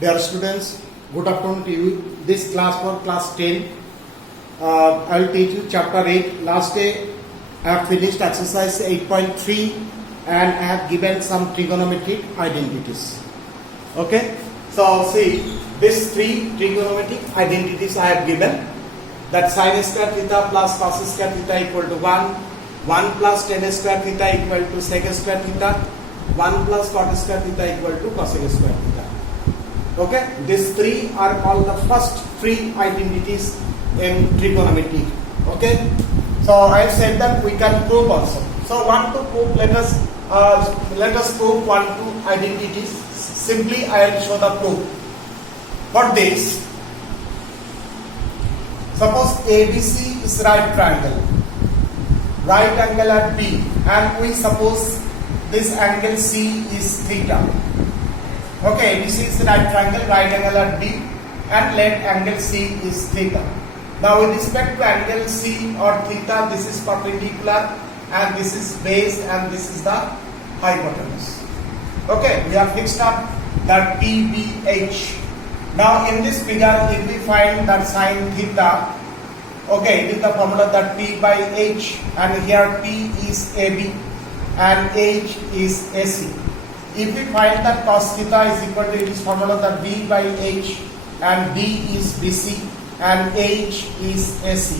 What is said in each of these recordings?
Dear students, good afternoon to you. This class for class 10. I will teach you chapter 8. Last day I have finished exercise 8.3 and I have given some trigonometric identities. Okay. So see, these three trigonometric identities I have given. That sin square theta plus cos square theta equal to 1. 1 plus tan square theta equal to sec square theta. 1 plus cot square theta equal to cosec square theta. Okay, these three are called the first three identities in trigonometry. Okay, so I said that we can prove also. So want to prove, let us prove 1, 2 identities. Simply I will show the proof. For this, suppose ABC is right triangle at B, and we suppose this angle C is theta. Okay, ABC is right triangle at B, and let angle C is theta. Now with respect to angle C or theta, this is perpendicular and this is base and this is the hypotenuse. Okay, we have fixed up that PBH. Now in this figure, if we find that sin theta, okay, it is the formula that P by H, and here P is AB and H is AC. If we find that cos theta is equal to, it is formula that B by H, and B is BC and H is AC.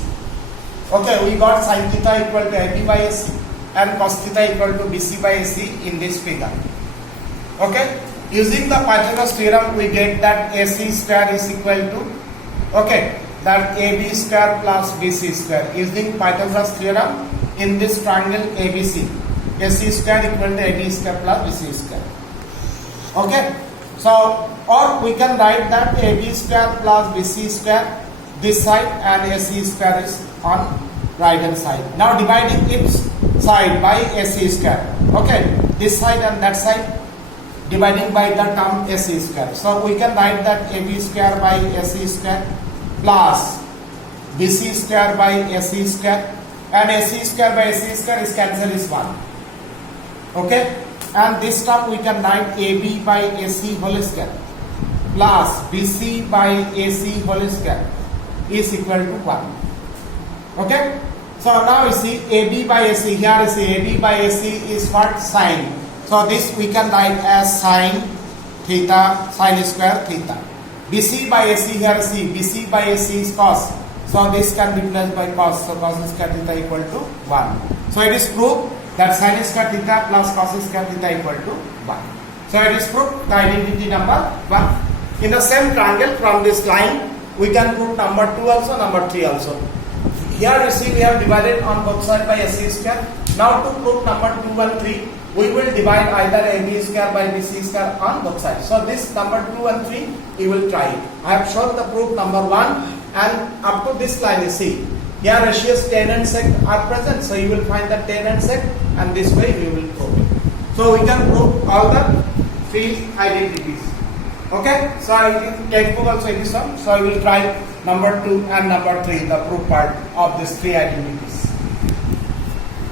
Okay, we got sin theta equal to AB by AC and cos theta equal to BC by AC in this figure. Okay, using the Pythagoras theorem, we get that AC square is equal to, okay, that AB square plus BC square. Using Pythagoras theorem in this triangle ABC, AC square equal to AB square plus BC square. Okay, so or we can write that AB square plus BC square this side and AC square is on right hand side. Now dividing each side by AC square. Okay, this side and that side dividing by the term AC square. So we can write that AB square by AC square plus BC square by AC square, and AC square by AC square is cancel is 1. Okay, and this term we can write AB by AC whole square plus BC by AC whole square is equal to 1. Okay, so now you see AB by AC, here is AB by AC is what? Sine. So this we can write as sine theta, sine square theta. BC by AC, here see BC by AC is cos. So this can be replaced by cos. So cos square theta equal to 1. So it is proved that sin square theta plus cos square theta equal to 1. So it is proved the identity number 1. In the same triangle from this line, we can prove number 2 also, number 3 also. Here you see we have divided on both sides by AC square. Now to prove number 2 and 3, we will divide either AB square by BC square on both sides. So this number 2 and 3, we will try it. I have shown the proof number 1, and up to this line you see, here ratios tan and sec are present. So you will find the tan and sec, and this way we will prove it. So we can prove all the three identities. Okay, so I think textbook also it is one. So I will try number 2 and number 3, the proof part of these three identities.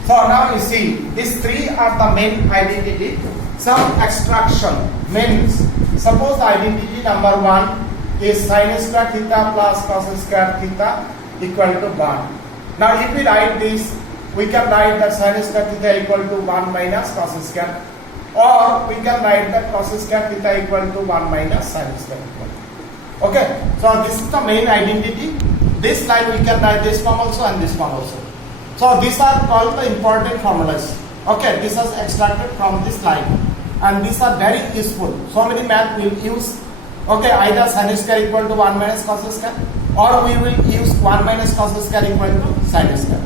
So now you see, these three are the main identity. Some extraction means, suppose identity number 1 is sin square theta plus cos square theta equal to 1. Now if we write this, we can write that sin square theta equal to 1 minus cos square, or we can write that cos square theta equal to 1 minus sin square equal to. Okay, so this is the main identity. This line we can write this form also and this form also. So these are called the important formulas. Okay, this is extracted from this line, and these are very useful. So many math will use, okay, either sin square equal to 1 minus cos square, or we will use 1 minus cos square equal to sin square.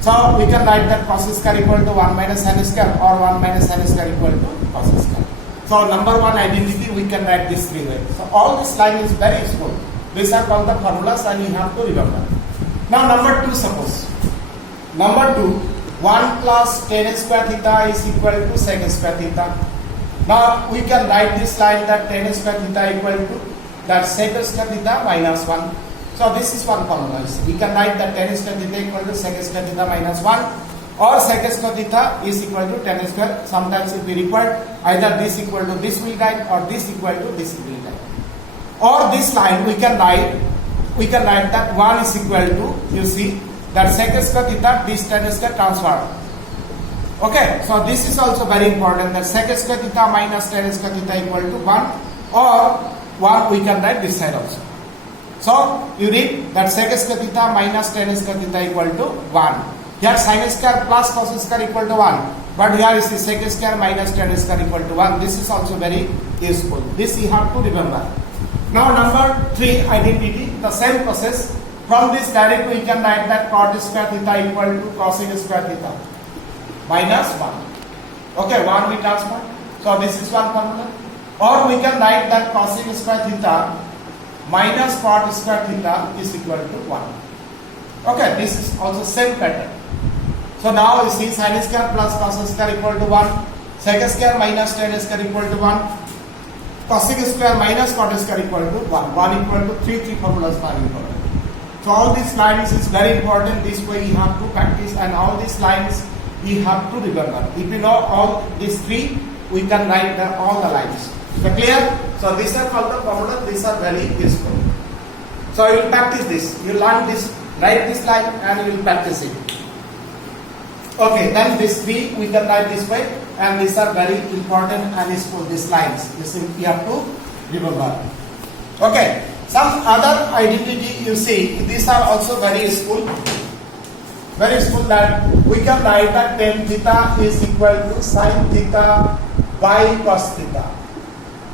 So we can write that cos square equal to 1 minus sin square, or 1 minus sin square equal to cos square. So number 1 identity we can write this three way. So all this line is very useful. These are called the formulas, and you have to remember. Now number 2, suppose. Number 2, 1 plus tan square theta is equal to sec square theta. Now we can write this line that tan square theta equal to that sec square theta minus 1. So this is one formula. We can write that tan square theta equal to sec square theta minus 1. or sec square theta is equal to tan square. Sometimes if we require either this equal to this will write or this equal to this will write. Or this line we can write that 1 is equal to, you see, that sec square theta this tan square transfer. Okay, so this is also very important, that sec square theta minus tan square theta equal to 1, or 1 we can write this side also. So you read that sec square theta minus tan square theta equal to 1. Here sin square plus cos square equal to 1. But here is the sec square minus tan square equal to 1. This is also very useful. This you have to remember. Now number 3 identity, the same process. From this directly we can write that cot square theta equal to cosine square theta minus 1. Okay, 1 we transfer. So this is one formula. Or we can write that cosine square theta minus cot square theta is equal to 1. Okay, this is also same pattern. So now you see sin square plus cos square equal to 1, sec square minus tan square equal to 1, cosec square minus cot square equal to 1. 1 equal to 3 formulas are important. So all these lines is very important. This way you have to practice, and all these lines you have to remember. If you know all these 3, we can write all the lines. So clear? So these are called the formulas. These are very useful. So you will practice this. You learn this. Write this line and you will practice it. Okay, then this 3 we can write this way, and these are very important and useful, these lines. You have to remember. Okay, some other identity you see, these are also very useful. Very useful, that we can write that tan theta is equal to sin theta by cos theta,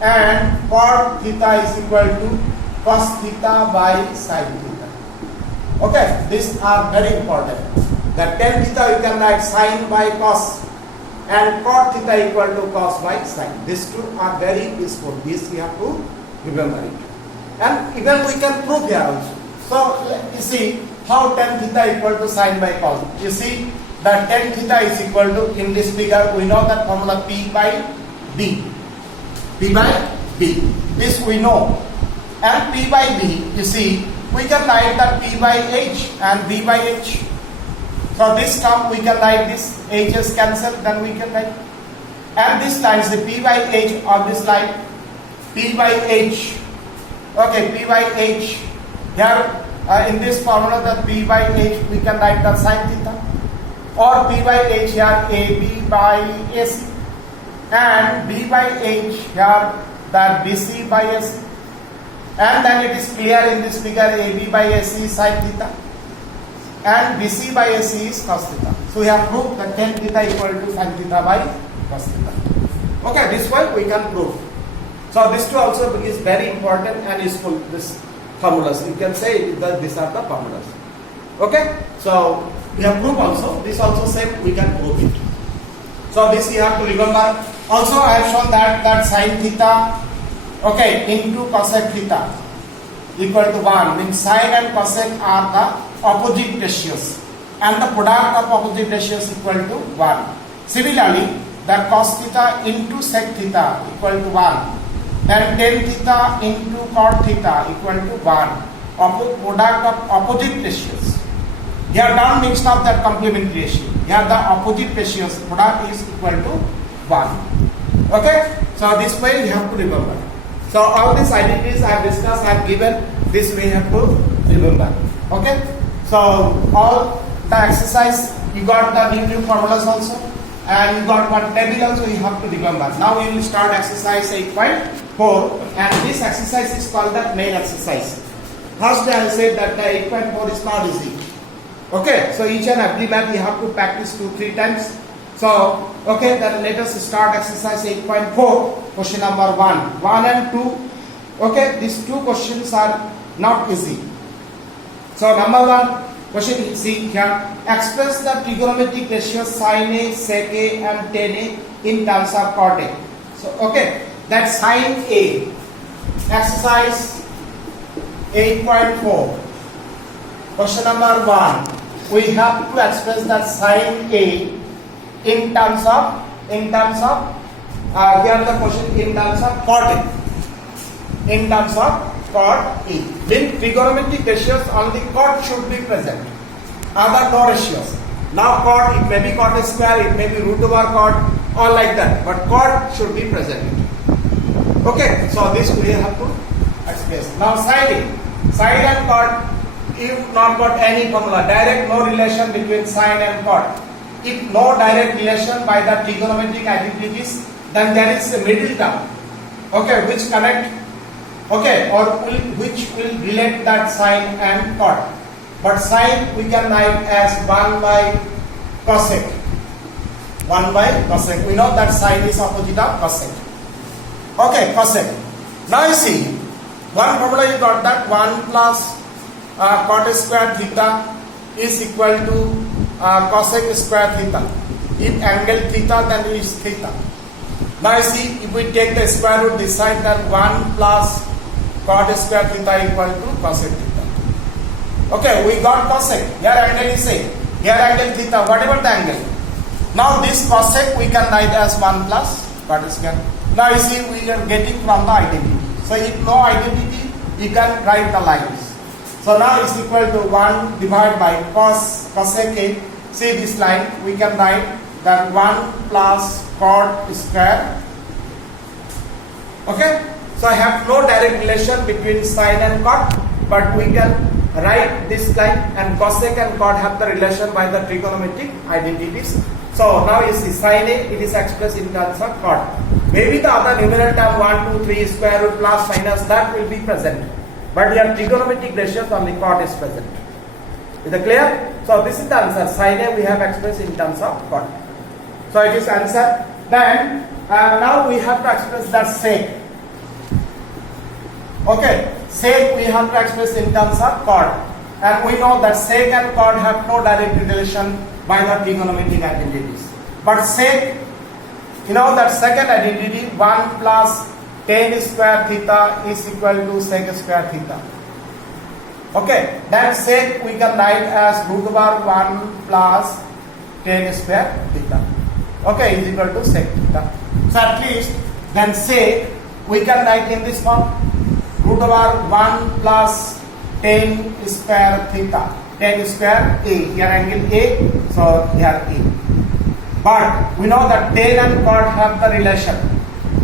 and cot theta is equal to cos theta by sin theta. Okay, these are very important. That tan theta you can write sin by cos, and cot theta equal to cos by sin. These 2 are very useful. This you have to remember it. And even we can prove here also. So you see how tan theta equal to sin by cos. You see that tan theta is equal to, in this figure we know that formula P by B. P by B. This we know. And P by B, you see, we can write that P by H and B by H. So this term we can write this, H is cancelled, then we can write. And this line is the P by H of this line, P by H. Okay, P by H. Here in this formula, the P by H we can write the sin theta, or P by H here AB by AC, and B by H here that BC by AC. And then it is clear in this figure, AB by AC is sin theta, and BC by AC is cos theta. So we have proved that tan theta equal to sin theta by cos theta. Okay, this way we can prove. So this 2 also is very important and useful, this formulas. You can say that these are the formulas. Okay, so we have proved also. This also same, we can prove it. So this you have to remember. Also I have shown that sin theta, okay, into cosec theta equal to 1, means sin and cosec are the opposite ratios, and the product of opposite ratios equal to 1. Similarly, the cos theta into sec theta equal to 1, and tan theta into cot theta equal to 1. Product of opposite ratios. Here don't mix up that complementary ratio. Here the opposite ratios product is equal to 1. Okay, so this way you have to remember. So all these identities I have discussed, I have given. This we have to remember. Okay. So all the exercise, you got the new formulas also, and you got one table also, you have to remember. Now we will start exercise 8.4, and this exercise is called the main exercise. First I said that the 8.4 is not easy. Okay, so each and every math you have to practice 2-3 times. So okay, then let us start exercise 8.4, question number 1. 1 and 2. Okay, these 2 questions are not easy. So number 1 question is, see here, express the trigonometric ratios sin A, sec A and tan A in terms of cot A. So okay, that sin A, exercise 8.4, question number 1, we have to express that sin A in terms of here the question in terms of cot A. In terms of cot A. Then trigonometric ratios only cot should be present. Other no ratios. Now cot, it may be cot square, it may be root over cot, or like that. But cot should be present. Okay, so this we have to express. Now sine and cot, if not got any formula, direct no relation between sine and cot. If no direct relation by the trigonometric identities, then there is a middle term, okay, which connect, okay, or which will relate that sine and cot. But sine we can write as 1 by cosec. 1 by cosec. We know that sine is opposite of cosec. Okay, cosec. Now you see, one formula you got that 1 plus cot square theta is equal to cosec square theta. If angle theta, then it is theta. Now you see, if we take the square root this side, then 1 plus cot square theta equal to cosec theta. Okay, we got cosec. Here angle is same. Here angle theta, whatever the angle. Now this cosec we can write as 1 plus cot square. Now you see, we are getting from the identity. So if no identity, you can write the lines. So now it's equal to 1 divided by cosec A. See this line, we can write that 1 plus cot square. Okay, so I have no direct relation between sine and cot, but we can write this line, and cosec and cot have the relation by the trigonometric identities. So now you see sine A, it is expressed in terms of cot. Maybe the other numeral term 1, 2, 3 square root plus minus, that will be present. But here trigonometric ratios only cot is present. Is it clear? So this is the answer. Sine A we have expressed in terms of cot. So it is answer. Then now we have to express that sec. Okay, sec we have to express in terms of cot. And we know that sec and cot have no direct relation by the trigonometric identities. But sec, you know that second identity 1 plus tan square theta is equal to sec square theta. Okay, then sec we can write as root over 1 plus tan square theta. Okay, is equal to sec theta. So at least then sec we can write in this form, root over 1 plus tan square theta. Tan square A, here angle A, so here A. But we know that tan and cot have the relation.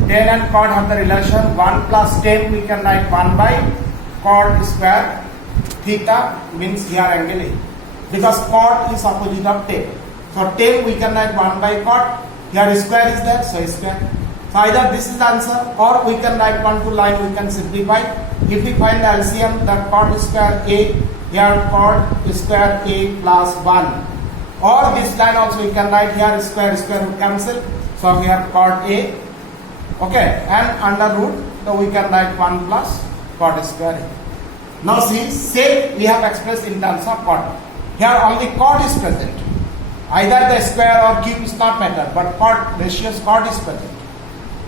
Tan and cot have the relation. 1 plus tan we can write 1 by cot square theta means here angle A. Because cot is opposite of tan. So tan we can write 1 by cot. Here square is there, so square. So either this is the answer, or we can write 1 to line, we can simplify. If we find the LCM, that cot square A, here cot square A plus 1. Or this line also we can write here square root cancel. So here cot A. Okay, and under root, so we can write 1 plus cot square A. Now see, sec we have expressed in terms of cot. Here only cot is present. Either the square or cube is not matter, but cot, ratios cot is present.